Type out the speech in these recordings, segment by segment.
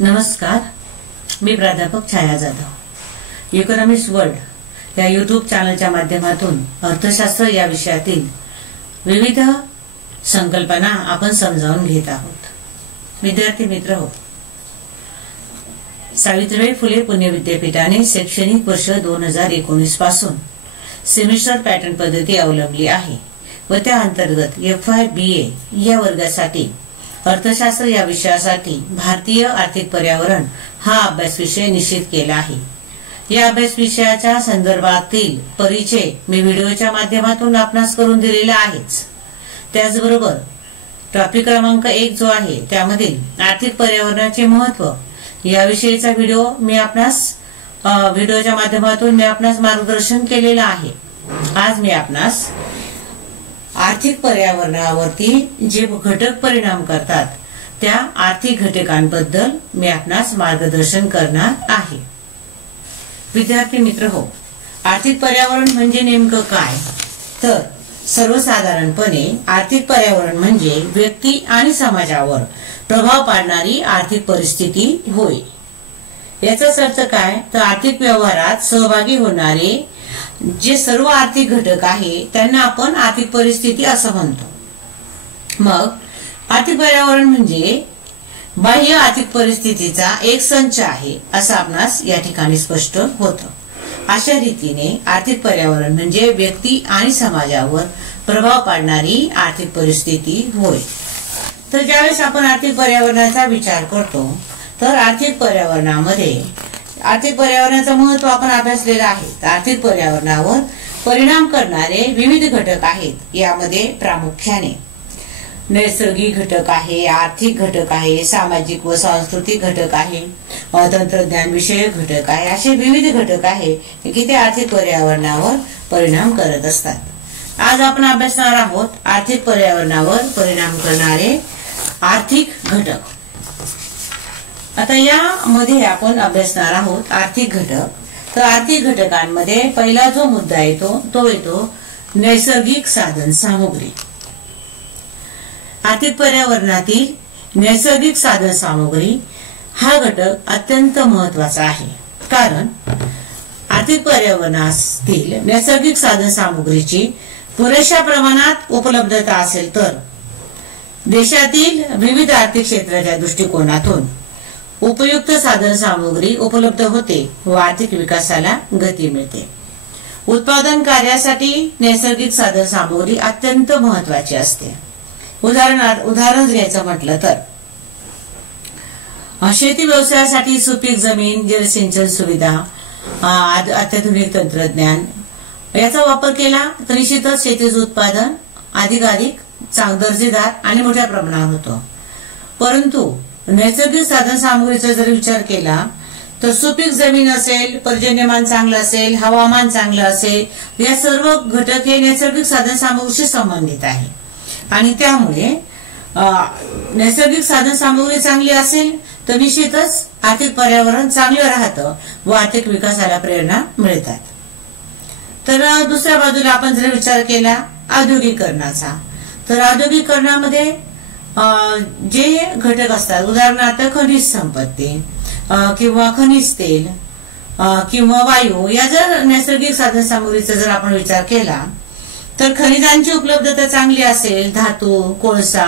नमस्कार, मी प्राध्यापक छाया Jadhav. Economics world या यूट्यूब चॅनलच्या माध्यमातून अर्थशास्त्र या विषयातील विविध संकल्पना आपण समजावून घेत आहोत। विद्यार्थी मित्र हो, सावित्रीबाई फुले पुणे विद्यापीठाने शैक्षणिक वर्ष 2019 पासून सेमिस्टर पॅटर्न पद्धती अवलंबली आहे व त्या अंतर्गत FI BA या वर्गासाठी अर्थशास्त्र या विषयासाठी भारतीय आर्थिक पर्यावरण हा अभ्यास विषय निश्चित केला आहे। या अभ्यास विषयाच्या संदर्भातील परिचय मी व्हिडिओच्या माध्यमातून आपणास करून दिलेला आहेच। त्याचबरोबर टॉपिक क्रमांक 1 जो आहे त्यामधील आर्थिक पर्यावरणाचे महत्त्व याविषयीचा व्हिडिओ मी आपणास व्हिडिओच्या माध्यमातून मार्गदर्शन केलेला आहे। आज मी आपणास आर्थिक पर्यावरणावरती जे घटक परिणाम करतात त्या आर्थिक घटकांबद्दल मी आपणास मार्गदर्शन करणार आहे। विद्यार्थी मित्र हो, आर्थिक पर्यावरण म्हणजे नेमकं काय? तर सर्वसाधारणपणे आर्थिक पर्यावरण म्हणजे व्यक्ती आणि समाजावर प्रभाव पाडणारी आर्थिक परिस्थिती होय। याचाच अर्थ काय? तर आर्थिक व्यवहारात सहभागी होणारे जे सर्व आर्थिक घटक आहे त्यांना आपण आर्थिक परिस्थिती असं म्हणतो। मग आर्थिक पर्यावरण म्हणजे बाह्य आर्थिक परिस्थितीचा एक संच आहे असं आपणास या ठिकाणी स्पष्ट होतं। अशा रीतीने आर्थिक पर्यावरण म्हणजे व्यक्ती आणि समाजावर प्रभाव पाडणारी आर्थिक परिस्थिती होय। तर ज्यावेळेस आपण आर्थिक पर्यावरणाचा विचार करतो तर आर्थिक पर्यावरणाचं महत्त्व आपण अभ्यासलेलं आहे। आर्थिक पर्यावरणावर परिणाम करणारे विविध घटक आहेत। यामध्ये प्रामुख्याने नैसर्गिक घटक आहे, आर्थिक घटक आहे, सामाजिक व सांस्कृतिक घटक आहे, तंत्रज्ञान विषयक घटक आहे, असे विविध घटक आहे की ते आर्थिक पर्यावरणावर परिणाम करत असतात। आज आपण अभ्यासणार आहोत आर्थिक पर्यावरणावर परिणाम करणारे आर्थिक घटक। आता यामध्ये आपण अभ्यासणार आहोत आर्थिक घटक। तर आर्थिक घटकांमध्ये पहिला जो मुद्दा येतो तो येतो नैसर्गिक साधन सामुग्री। आर्थिक पर्यावरणातील नैसर्गिक साधन सामुग्री हा घटक अत्यंत महत्वाचा आहे, कारण आर्थिक पर्यावरणातील नैसर्गिक साधन सामुग्रीची पुरेशा प्रमाणात उपलब्धता असेल तर देशातील विविध आर्थिक क्षेत्राच्या दृष्टिकोनातून उपयुक्त साधन सामुग्री उपलब्ध होते व आर्थिक विकासाला गती मिळते। उत्पादन कार्यासाठी नैसर्गिक साधन सामुग्री अत्यंत महत्वाची असते। उदाहरण घ्यायचं म्हटलं तर शेती व्यवसायासाठी सुपीक जमीन, जलसिंचन सुविधा, अत्याधुनिक तंत्रज्ञान याचा वापर केला तर निश्चितच शेतीचं उत्पादन अधिकाधिक दर्जेदार आणि मोठ्या प्रमाणावर होतं। परंतु नैसर्गिक साधन सामुग्रीचा जर विचार केला तर सुपीक जमीन असेल, पर्जन्यमान चांगलं असेल, हवामान चांगलं असेल, या सर्व घटक हे नैसर्गिक साधन सामुग्रीशी संबंधित आहे आणि त्यामुळे नैसर्गिक साधन सामुग्री चांगली असेल तर निश्चितच आर्थिक पर्यावरण चांगलं राहतं व आर्थिक विकासाला प्रेरणा मिळतात। तर दुसऱ्या बाजूला आपण जर विचार केला औद्योगिकरणाचा, तर औद्योगिकरणामध्ये जे घटक असतात उदाहरणार्थ खनिज संपत्ती किंवा खनिज तेल किंवा वायू या जर नैसर्गिक साधन सामुग्रीचा जर आपण विचार केला तर खनिजांची उपलब्धता चांगली असेल, धातू, कोळसा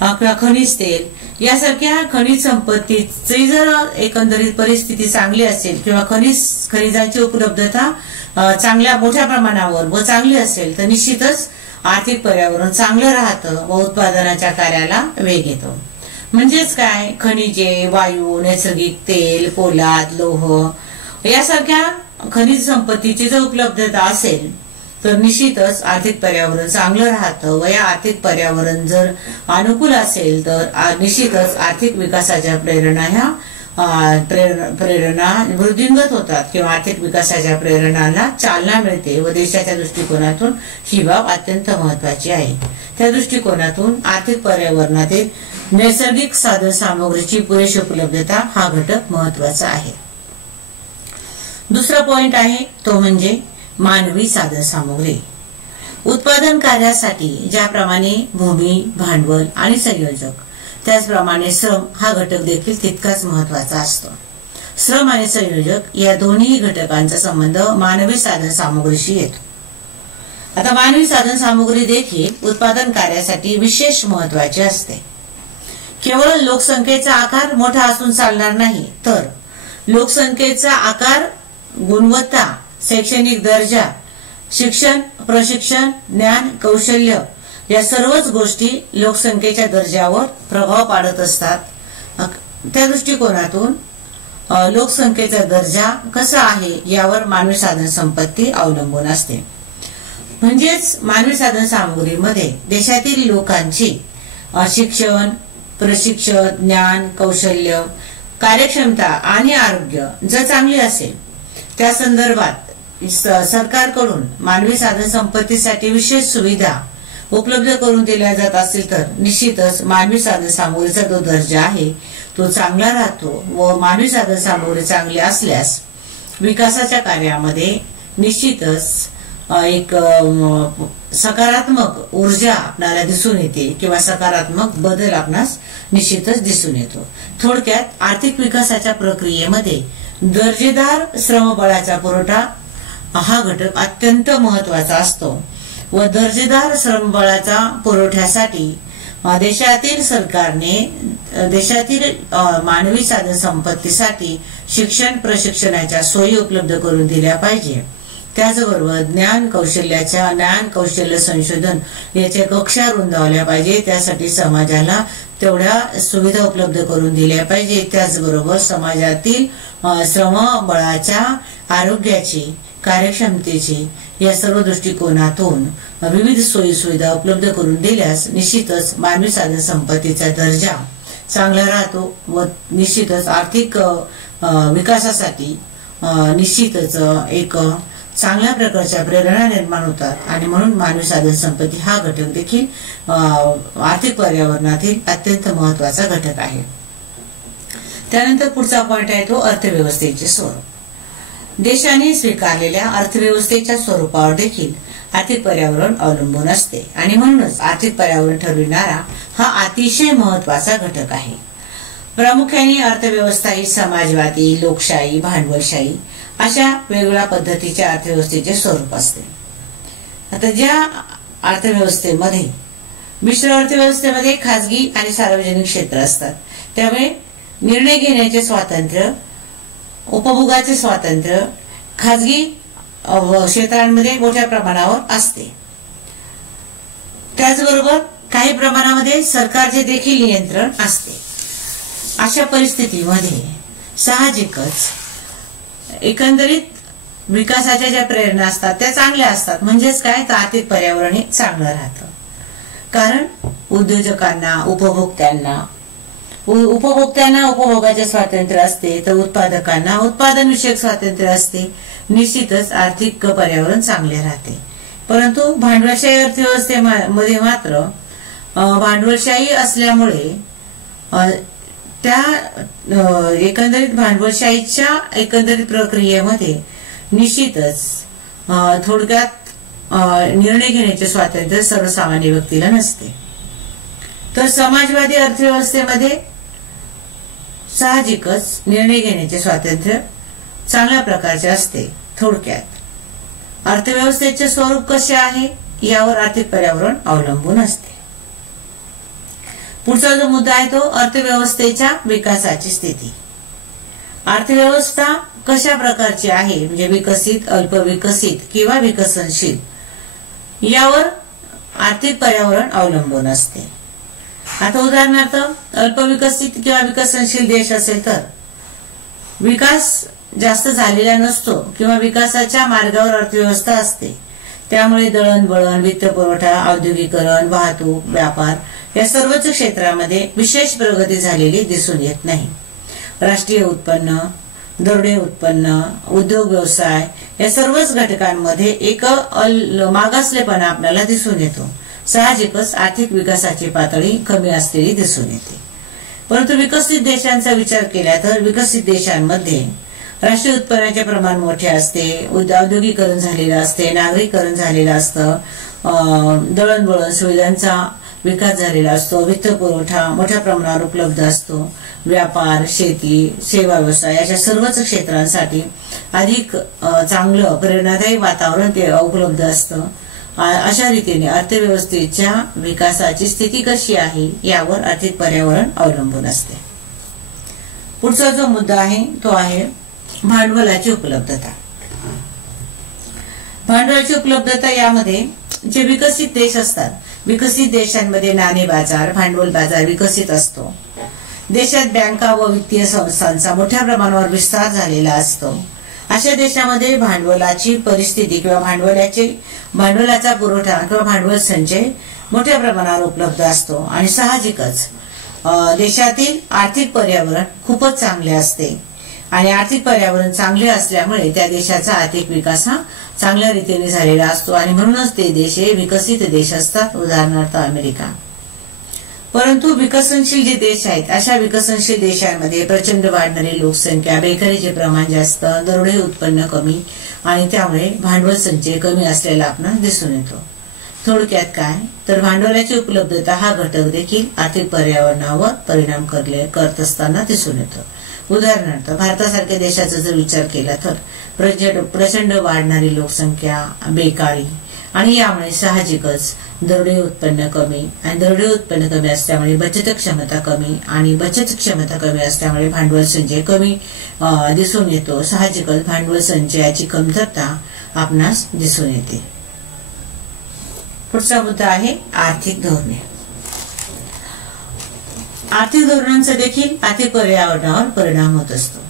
किंवा खनिज तेल यासारख्या खनिज संपत्तीची जर एकंदरीत परिस्थिती चांगली असेल किंवा खनिजांची उपलब्धता चांगल्या मोठ्या प्रमाणावर व चांगली असेल तर निश्चितच आर्थिक पर्यावरण चांगलं राहतं व उत्पादनाच्या कार्याला वेग येतो। म्हणजेच काय, खनिजे, वायू, नैसर्गिक तेल, पोलाद, लोह यासारख्या खनिज संपत्तीची जर उपलब्धता असेल तर निश्चितच आर्थिक पर्यावरण चांगलं राहतं व या आर्थिक पर्यावरण जर अनुकूल असेल तर निश्चितच आर्थिक विकासाच्या प्रेरणा वृद्धिंगत होतात किंवा आर्थिक विकासाच्या प्रेरणाला चालना मिळते व देशाच्या दृष्टिकोनातून ही बाब अत्यंत महत्वाची आहे। त्या दृष्टिकोनातून आर्थिक पर्यावरणातील नैसर्गिक साधन सामुग्रीची पुरेशी उपलब्धता हा घटक महत्वाचा आहे। दुसरा पॉइंट आहे तो म्हणजे मानवी साधन सामुग्री। उत्पादन कार्यासाठी ज्याप्रमाणे भूमी, भांडवल आणि संयोजक त्याचप्रमाणे श्रम हा घटक देखील तितकाच महत्वाचा असतो. श्रम आणि संयोजक या दोन्ही घटकांचा संबंध मानवी साधन सामुग्रीशी येतो. आता मानवी साधन सामुग्री देखील उत्पादन कार्यासाठी विशेष महत्वाची असते. केवळ लोकसंख्येचा आकार मोठा असून चालणार नाही, तर लोकसंख्येचा आकार, गुणवत्ता, शैक्षणिक दर्जा, शिक्षण, प्रशिक्षण, ज्ञान, कौशल्य या सर्वच गोष्टी लोकसंख्येच्या दर्जावर प्रभाव पाडत असतात. त्या दृष्टिकोनातून लोकसंख्येचा दर्जा कसा आहे यावर मानवी साधन संपत्ती अवलंबून असते. म्हणजेच मानवी साधन सामुग्रीमध्ये देशातील लोकांची शिक्षण, प्रशिक्षण, ज्ञान, कौशल्य, कार्यक्षमता आणि आरोग्य जर चांगली असेल, त्या संदर्भात सरकारकडून मानवी साधन संपत्तीसाठी विशेष सुविधा उपलब्ध करून दिल्या जात असेल तर निश्चितच मानवी साधन सामुग्रीचा जो दर्जा आहे तो चांगला राहतो व मानवी साधन सामुग्री चांगली असल्यास विकासाच्या कार्यामध्ये निश्चितच एक सकारात्मक ऊर्जा आपल्याला दिसून येते किंवा सकारात्मक बदल आपणास निश्चितच दिसून येतो. थोडक्यात आर्थिक विकासाच्या प्रक्रियेमध्ये दर्जेदार श्रमबळाचा पुरवठा हा घटक अत्यंत महत्वाचा असतो व दर्जेदार श्रमबळाच्या पुरवठ्यासाठी देशातील सरकारने देशातील मानवी साधन संपत्तीसाठी शिक्षण, प्रशिक्षणाच्या सोयी उपलब्ध करून दिल्या पाहिजे. त्याचबरोबर ज्ञान कौशल्य संशोधन याच्या कक्षा रुंदावल्या पाहिजे. त्यासाठी समाजाला तेवढ्या सुविधा उपलब्ध करून दिल्या पाहिजे. त्याचबरोबर समाजातील श्रमबळाच्या, आरोग्याची, कार्यक्षमतेची या सर्व दृष्टिकोनातून विविध सोयी सुविधा उपलब्ध करून दिल्यास निश्चितच मानवी साधन संपत्तीचा दर्जा चांगला राहतो व निश्चितच आर्थिक विकासासाठी निश्चितच एक चांगल्या प्रकारच्या प्रेरणा निर्माण होतात आणि म्हणून मानवी साधन संपत्ती हा घटक देखील आर्थिक पर्यावरणातील अत्यंत महत्वाचा घटक आहे. त्यानंतर पुढचा पॉइंट आहे तो अर्थव्यवस्थेचे स्वरूप. देशाने स्वीकारलेल्या अर्थव्यवस्थेच्या स्वरूपावर देखील आर्थिक पर्यावरण अवलंबून असते आणि म्हणूनच आर्थिक पर्यावरण ठरविणारा हा अतिशय महत्वाचा घटक आहे. प्रामुख्याने अर्थव्यवस्था ही समाजवादी, लोकशाही, भांडवलशाही अशा वेगवेगळ्या पद्धतीच्या अर्थव्यवस्थेचे स्वरूप असते. आता ज्या अर्थव्यवस्थेमध्ये मिश्र अर्थव्यवस्थेमध्ये खाजगी आणि सार्वजनिक क्षेत्र असतात, त्यामुळे निर्णय घेण्याचे स्वातंत्र्य, उपभोगाचे स्वातंत्र्य खाजगी क्षेत्रांमध्ये मोठ्या प्रमाणावर असते. त्याचबरोबर काही प्रमाणामध्ये सरकारचे देखील नियंत्रण असते. अशा परिस्थितीमध्ये साहजिकच एकंदरीत विकासाच्या ज्या प्रेरणा असतात त्या चांगल्या असतात. म्हणजेच काय, तर आर्थिक पर्यावरण हे चांगलं राहतं. कारण उद्योजकांना, उपभोक्त्यांना उपभोगाचे स्वातंत्र्य असते, तर उत्पादकांना उत्पादन विषयक स्वातंत्र्य असते. निश्चितच आर्थिक पर्यावरण चांगले राहते. परंतु भांडवलशाही अर्थव्यवस्थेमध्ये मात्र भांडवलशाही असल्यामुळे त्या एकंदरीत भांडवलशाहीच्या एकंदरीत प्रक्रियेमध्ये निश्चितच थोडक्यात निर्णय घेण्याचे स्वातंत्र्य सर्वसामान्य व्यक्तीला नसते. तर समाजवादी अर्थव्यवस्थेमध्ये साहजिकच निर्णय घेण्याचे स्वातंत्र्य चांगल्या प्रकारचे असते. थोडक्यात अर्थव्यवस्थेचे स्वरूप कसे आहे यावर आर्थिक पर्यावरण अवलंबून असते. पुढचा जो मुद्दा आहे तो अर्थव्यवस्थेच्या विकासाची स्थिती. अर्थव्यवस्था कशा प्रकारची आहे, म्हणजे विकसित, अल्पविकसित किंवा विकसनशील, यावर आर्थिक पर्यावरण अवलंबून असते. आता उदाहरणार्थ अल्पविकसित किंवा विकसनशील देश असेल तर विकास जास्त झालेला नसतो किंवा विकासाच्या मार्गावर अर्थव्यवस्था असते. त्यामुळे दळणवळण, वित्तपुरवठा, औद्योगिकरण, वाहतूक, व्यापार या सर्वच क्षेत्रामध्ये विशेष प्रगती झालेली दिसून येत नाही. राष्ट्रीय उत्पन्न, दरोडे उत्पन्न, उद्योग व्यवसाय या सर्वच घटकांमध्ये एक मागासलेपणा आपल्याला दिसून येतो. साहजिकच आर्थिक विकासाची पातळी कमी असलेली दिसून येते. परंतु विकसित देशांचा विचार केला तर विकसित देशांमध्ये राष्ट्रीय उत्पन्नाचे प्रमाण मोठे असते, औद्योगिकरण झालेलं असते, नागरीकरण झालेलं असतं, दळणवळण सुविधांचा विकास झालेला असतो, वित्त पुरवठा मोठ्या प्रमाणावर उपलब्ध असतो, व्यापार, शेती, सेवा व्यवसाय अशा सर्वच क्षेत्रांसाठी अधिक चांगलं प्रेरणादायी वातावरण ते उपलब्ध असतं. अशा रीतीने अर्थव्यवस्थेच्या विकासाची स्थिती कशी आहे यावर आर्थिक पर्यावरण अवलंबून असते. पुढचा जो मुद्दा आहे तो आहे भांडवलाची उपलब्धता. भांडवलाची उपलब्धता यामध्ये जे विकसित देश असतात, विकसित देशांमध्ये नाणे बाजार, भांडवल बाजार विकसित असतो. देशात बँका व वित्तीय संस्थांचा मोठ्या प्रमाणावर विस्तार झालेला असतो. अशा देशामध्ये भांडवलाची परिस्थिती किंवा भांडवलाचा पुरवठा किंवा भांडवल संचय मोठ्या प्रमाणावर उपलब्ध असतो आणि साहजिकच देशातील आर्थिक पर्यावरण खूपच चांगले असते आणि आर्थिक पर्यावरण चांगले असल्यामुळे त्या देशाचा आर्थिक विकास हा चांगल्या रीतीने झालेला असतो आणि म्हणूनच ते देश हे विकसित देश असतात, उदाहरणार्थ अमेरिका. परंतु विकसनशील जे देश आहेत अशा विकसनशील देशांमध्ये प्रचंड वाढणारी लोकसंख्या, बेकारीचे प्रमाण जास्त, दरोडे उत्पन्न कमी आणि त्यामुळे भांडवल संचय कमी असलेला आपणास दिसून येतो. थोडक्यात काय तर भांडवलाची उपलब्धता हा घटक देखील आर्थिक पर्यावरणावर परिणाम करत असताना दिसून येतो. उदाहरणार्थ भारतासारख्या देशाचा जर विचार केला तर प्रचंड वाढणारी लोकसंख्या, बेकारी आणि यामुळे साहजिकच दरोडे उत्पन्न कमी आणि दरोडे उत्पन्न कमी असल्यामुळे बचत क्षमता कमी आणि बचत क्षमता कमी असल्यामुळे भांडवल संचय कमी दिसून येतो. साहजिकच भांडवल संचयाची कमतरता आपणास दिसून येते. पुढचा मुद्दा आहे आर्थिक धोरणे. आर्थिक धोरणांचा देखील आर्थिक पर्यावरणावर परिणाम होत असतो.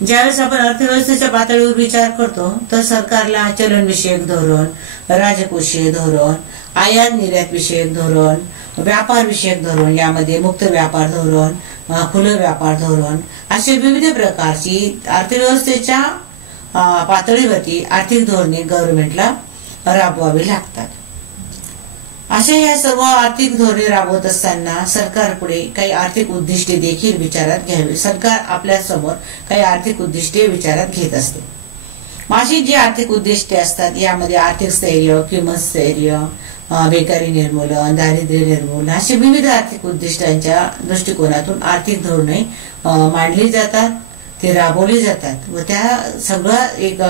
ज्यावेळेस आपण अर्थव्यवस्थेच्या पातळीवर विचार करतो तर सरकारला चलनविषयक धोरण, राजकोषीय धोरण, आयात निर्यात विषयक धोरण, व्यापार विषयक धोरण, यामध्ये मुक्त व्यापार धोरण, खुलं व्यापार धोरण असे विविध प्रकारची अर्थव्यवस्थेच्या पातळीवरती आर्थिक धोरणे गव्हर्नमेंटला राबवावी लागतात. अशा या सर्व आर्थिक धोरणे राबवत असताना सरकारपुढे काही आर्थिक उद्दिष्टे देखील विचारात घ्यावी. सरकार आपल्या समोर काही आर्थिक उद्दिष्टे विचारात घेत असते. अशी जी आर्थिक उद्दिष्टे असतात यामध्ये आर्थिक स्थैर्य, किंमत स्थैर्य, बेकारी निर्मूलन, दारिद्र्य निर्मूलन अशी विविध आर्थिक उद्दिष्टांच्या दृष्टिकोनातून आर्थिक धोरणे मांडली जातात, ते राबवली जातात व त्या सगळं एक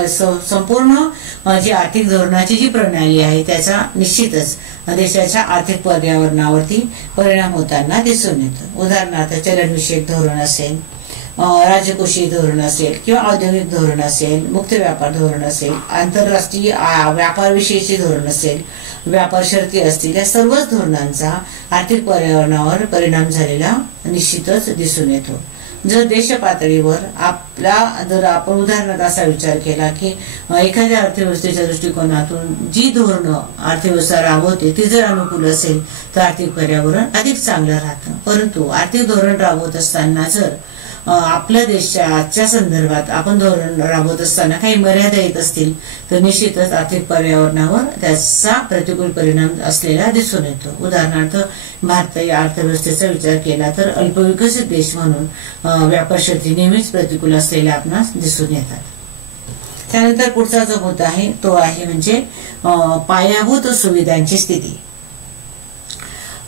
संपूर्ण जी आर्थिक धोरणाची जी प्रणाली आहे त्याचा निश्चितच देशाच्या आर्थिक पर्यावरणावरती परिणाम होताना दिसून येतो. उदाहरणार्थ चलनविषयक धोरण असेल, राजकोषीय धोरण असेल किंवा औद्योगिक धोरण असेल, मुक्त व्यापार धोरण असेल, आंतरराष्ट्रीय व्यापारविषयीचे धोरण असेल, व्यापार शर्ती असतील, या सर्वच धोरणांचा आर्थिक पर्यावरणावर परिणाम झालेला निश्चितच दिसून येतो. जर देश पातळीवर जर आपण उदाहरणार्थ असा विचार केला की एखाद्या अर्थव्यवस्थेच्या दृष्टिकोनातून जी धोरणं अर्थव्यवस्था राबवते ती जर अनुकूल असेल तर आर्थिक पर्यावरण अधिक चांगलं राहतं. परंतु आर्थिक धोरण राबवत असताना जर आपल्या देशाच्या संदर्भात आपण धोरण राबवत असताना काही मर्यादा येत असतील तर निश्चितच आर्थिक पर्यावरणावर त्याचा प्रतिकूल परिणाम असलेला दिसून येतो. उदाहरणार्थ भारतीय अर्थव्यवस्थेचा विचार केला तर अल्पविकसित देश म्हणून व्यापार शर्ती नेहमीच प्रतिकूल असलेल्या आपणास दिसून येतात. त्यानंतर पुढचा जो मुद्दा आहे तो आहे म्हणजे पायाभूत सुविधांची स्थिती.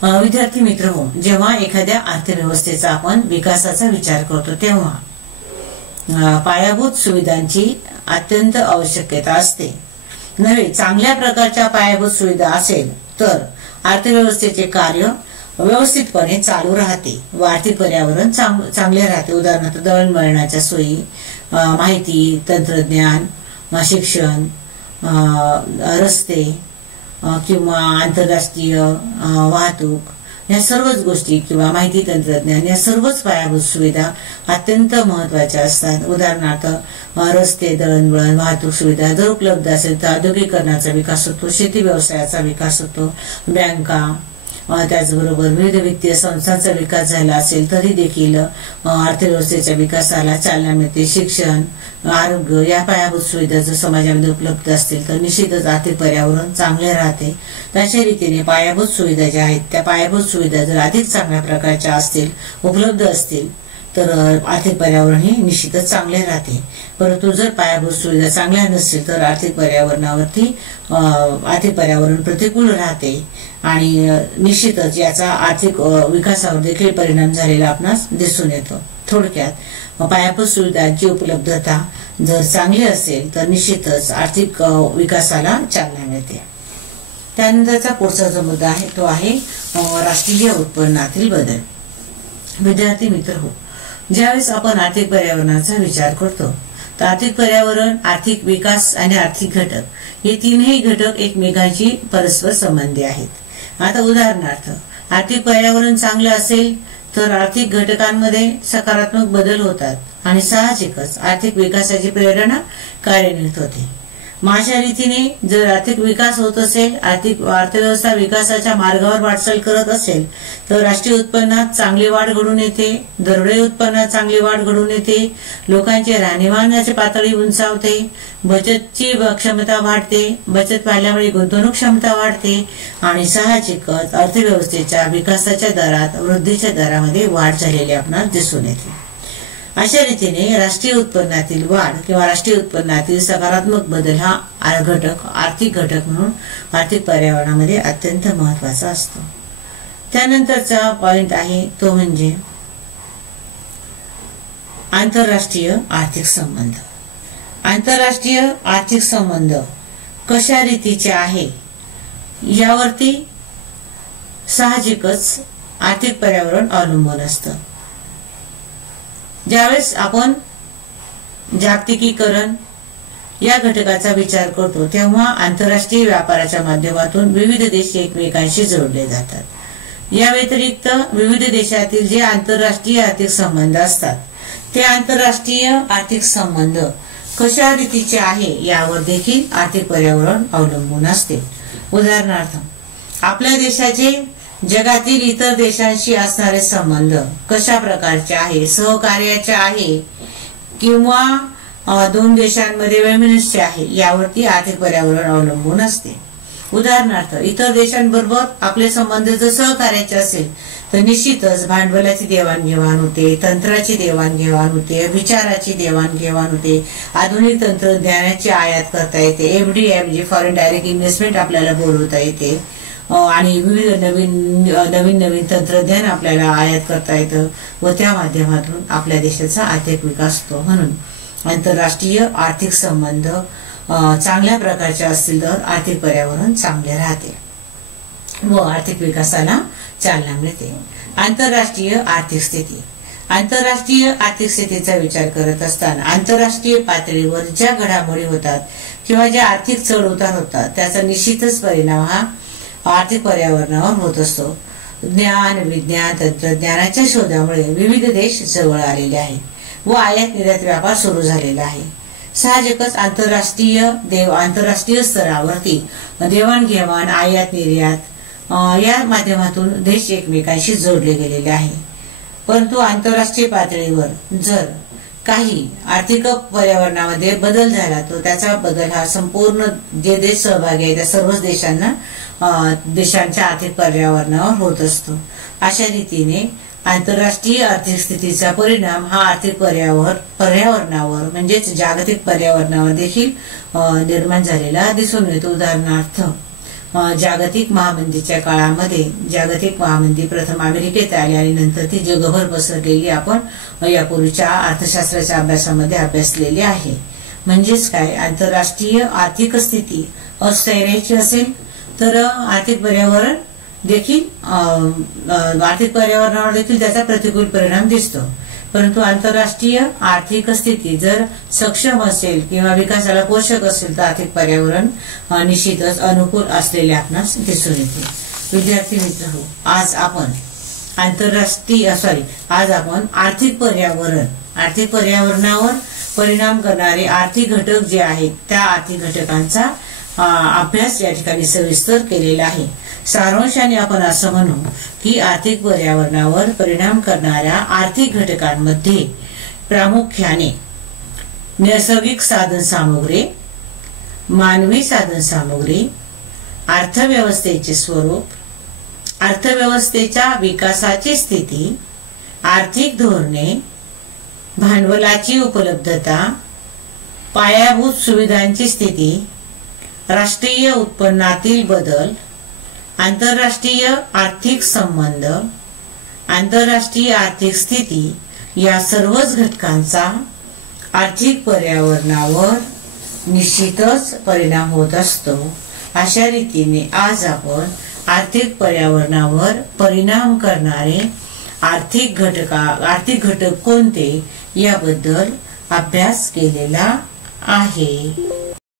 विद्यार्थी मित्र हो, जेव्हा एखाद्या अर्थव्यवस्थेचा आपण विकासाचा विचार करतो तेव्हा पायाभूत सुविधांची अत्यंत आवश्यकता असते. नव्हे चांगल्या प्रकारच्या पायाभूत सुविधा असेल तर अर्थव्यवस्थेचे कार्य व्यवस्थितपणे चालू राहते व आर्थिक पर्यावरण चांगले राहते. उदाहरणार्थ दळणवळणाच्या सोयी, माहिती तंत्रज्ञान, शिक्षण, रस्ते किंवा आंतरराष्ट्रीय वाहतूक या सर्वच गोष्टी किंवा माहिती तंत्रज्ञान या सर्वच पायाभूत सुविधा अत्यंत महत्वाच्या असतात. उदाहरणार्थ रस्ते, दळणवळण, वाहतूक सुविधा जर उपलब्ध असेल तर औद्योगिकरणाचा विकास होतो, शेती व्यवसायाचा विकास होतो, बँका त्याचबरोबर विविध वित्तीय संस्थांचा विकास झाला असेल तरी देखील अर्थव्यवस्थेच्या विकासाला चालना मिळते. शिक्षण, आरोग्य या पायाभूत सुविधा जर समाजामध्ये उपलब्ध असतील तर निश्चितच आर्थिक पर्यावरण चांगले राहते. तशा रीतीने पायाभूत सुविधा ज्या आहेत त्या पायाभूत सुविधा जर अधिक चांगल्या प्रकारच्या असतील, उपलब्ध असतील तर आर्थिक पर्यावरण हे निश्चितच चांगले राहते. परंतु जर पायाभूत सुविधा चांगल्या नसतील तर आर्थिक पर्यावरण प्रतिकूल राहते आणि निश्चितच याचा आर्थिक विकासावर देखील परिणाम झालेला आपणास दिसून येतो. थोडक्यात पायाभूत सुविधांची उपलब्धता जर चांगली असेल तर निश्चितच आर्थिक विकासाला चालना मिळते. त्यानंतरचा पुढचा जो मुद्दा आहे तो आहे राष्ट्रीय उत्पन्नातील बदल. विद्यार्थी मित्र हो, ज्यावेळेस आपण आर्थिक पर्यावरणाचा विचार करतो तर आर्थिक पर्यावरण, आर्थिक विकास आणि आर्थिक घटक हे तीनही घटक एकमेकांशी परस्पर संबंधी आहेत. आता उदाहरणार्थ आर्थिक पर्यावरण चांगलं असेल तर आर्थिक घटकांमध्ये सकारात्मक बदल होतात आणि साहजिकच आर्थिक विकासाची प्रेरणा कार्यान्वित होते. अशा रीतीने जर आर्थिक विकास होत असेल, आर्थिक अर्थव्यवस्था विकासाच्या मार्गावर वाटचाल करत असेल तर राष्ट्रीय उत्पन्नात चांगली वाढ घडून येते, दरडोई उत्पन्नात चांगली वाढ घडून येते, लोकांची राहणीमानाची पातळी उंचावते, बचतची क्षमता वाढते, बचत वाढल्यामुळे गुंतवणूक क्षमता वाढते आणि साहजिकच अर्थव्यवस्थेच्या विकासाच्या दरात, वृद्धीच्या दरामध्ये वाढ झालेली आपणास दिसून येते. अशा रीतीने राष्ट्रीय उत्पन्नातील वाढ किंवा राष्ट्रीय उत्पन्नातील सकारात्मक बदल हा घटक, आर्थिक घटक म्हणून आर्थिक पर्यावरणामध्ये अत्यंत महत्वाचा असतो. त्यानंतरचा पॉइंट आहे तो म्हणजे आंतरराष्ट्रीय आर्थिक संबंध. आंतरराष्ट्रीय आर्थिक संबंध कशा रीतीचे आहे यावरती साहजिकच आर्थिक पर्यावरण अवलंबून असतं. ज्यावेळेस आपण जागतिकीकरण या घटकाचा विचार करतो तेव्हा आंतरराष्ट्रीय व्यापाराच्या माध्यमातून विविध देश एकमेकांशी जोडले जातात. या व्यतिरिक्त विविध देशातील जे आंतरराष्ट्रीय आर्थिक संबंध असतात ते आंतरराष्ट्रीय आर्थिक संबंध कशा रीतीचे आहे यावर देखील आर्थिक पर्यावरण अवलंबून असते. उदाहरणार्थ आपल्या देशाचे जगातील इतर देशांशी असणारे संबंध कशा प्रकारचे आहे, सहकार्याचे आहे किंवा दोन देशांमध्ये वैमनस्य आहे यावरती आर्थिक पर्यावरण अवलंबून असते. उदाहरणार्थ इतर देशांबरोबर आपले संबंध जर सहकार्याचे असेल तर निश्चितच भांडवलाची देवाणघेवाण होते, तंत्राची देवाणघेवाण होते, विचाराची देवाणघेवाण होते, आधुनिक तंत्रज्ञानाची आयात करता येते, FDI म्हणजे फॉरेन डायरेक्ट इन्व्हेस्टमेंट आपल्याला बोलवता येते आणि विविध नवीन तंत्रज्ञान आपल्याला आयात करता येतं व त्या माध्यमातून आपल्या देशाचा आर्थिक विकास होतो. म्हणून आंतरराष्ट्रीय आर्थिक संबंध चांगल्या प्रकारचे असतील तर आर्थिक पर्यावरण चांगले राहते व आर्थिक विकासाला चालना मिळते. आंतरराष्ट्रीय आर्थिक स्थिती. आंतरराष्ट्रीय आर्थिक स्थितीचा विचार करत असताना आंतरराष्ट्रीय पातळीवर ज्या घडामोडी होतात किंवा ज्या आर्थिक चढ उतार होतात त्याचा निश्चितच परिणाम हा आर्थिक पर्यावरणावर होत असतो. ज्ञान, विज्ञान, तंत्रज्ञानाच्या शोधामुळे विविध देश जवळ आलेले आहेत व आयात निर्यात व्यापार सुरू झालेला आहे. साहजिकच आंतरराष्ट्रीय स्तरावरती देवाणघेवाण, आयात निर्यात या माध्यमातून देश एकमेकांशी जोडले गेलेले आहे. परंतु आंतरराष्ट्रीय पातळीवर जर काही आर्थिक पर्यावरणामध्ये बदल झाला तर त्याचा बदल हा संपूर्ण जे देश सहभागी आहे त्या सर्वच देशांच्या आर्थिक पर्यावरणावर होत असतो. अशा रीतीने आंतरराष्ट्रीय आर्थिक स्थितीचा परिणाम हा आर्थिक पर्यावरणावर म्हणजेच जागतिक पर्यावरणावर देखील निर्माण झालेला दिसून येतो. उदाहरणार्थ जागतिक महामंदीच्या काळामध्ये जागतिक महामंदी प्रथम अमेरिकेत आली आणि नंतर ती जगभर पसरलेली आपण यापूर्वीच्या अर्थशास्त्राच्या अभ्यासामध्ये अभ्यासलेली आहे. म्हणजेच काय, आंतरराष्ट्रीय आर्थिक स्थिती अस्थैर्याची असेल तर आर्थिक पर्यावरणावर देखील त्याचा प्रतिकूल परिणाम दिसतो. परंतु आंतरराष्ट्रीय आर्थिक स्थिती जर सक्षम असेल किंवा विकासाला पोषक असेल तर आर्थिक पर्यावरण निश्चितच अनुकूल असलेले आपणास दिसून येते. विद्यार्थी मित्र हो, आज आपण आर्थिक पर्यावरणावर परिणाम करणारे आर्थिक घटक जे आहेत त्या आर्थिक घटकांचा अभ्यास या ठिकाणी सविस्तर केलेला आहे. सारांशाने आपण असं म्हणू की आर्थिक पर्यावरणावर परिणाम करणाऱ्या आर्थिक घटकांमध्ये प्रामुख्याने नैसर्गिक साधन सामुग्री, मानवी साधन सामुग्री, अर्थव्यवस्थेचे स्वरूप, अर्थव्यवस्थेच्या विकासाची स्थिती, आर्थिक धोरणे, भांडवलाची उपलब्धता, पायाभूत सुविधांची स्थिती, राष्ट्रीय उत्पन्नातील बदल, आंतरराष्ट्रीय आर्थिक संबंध, आंतरराष्ट्रीय आर्थिक स्थिती या सर्वच घटकांचा आर्थिक पर्यावरणावर निश्चितच परिणाम होत असतो। अशा रीतीने आज आपण आर्थिक पर्यावरणावर परिणाम करणारे आर्थिक घटक कोणते याबद्दल अभ्यास केलेला आहे।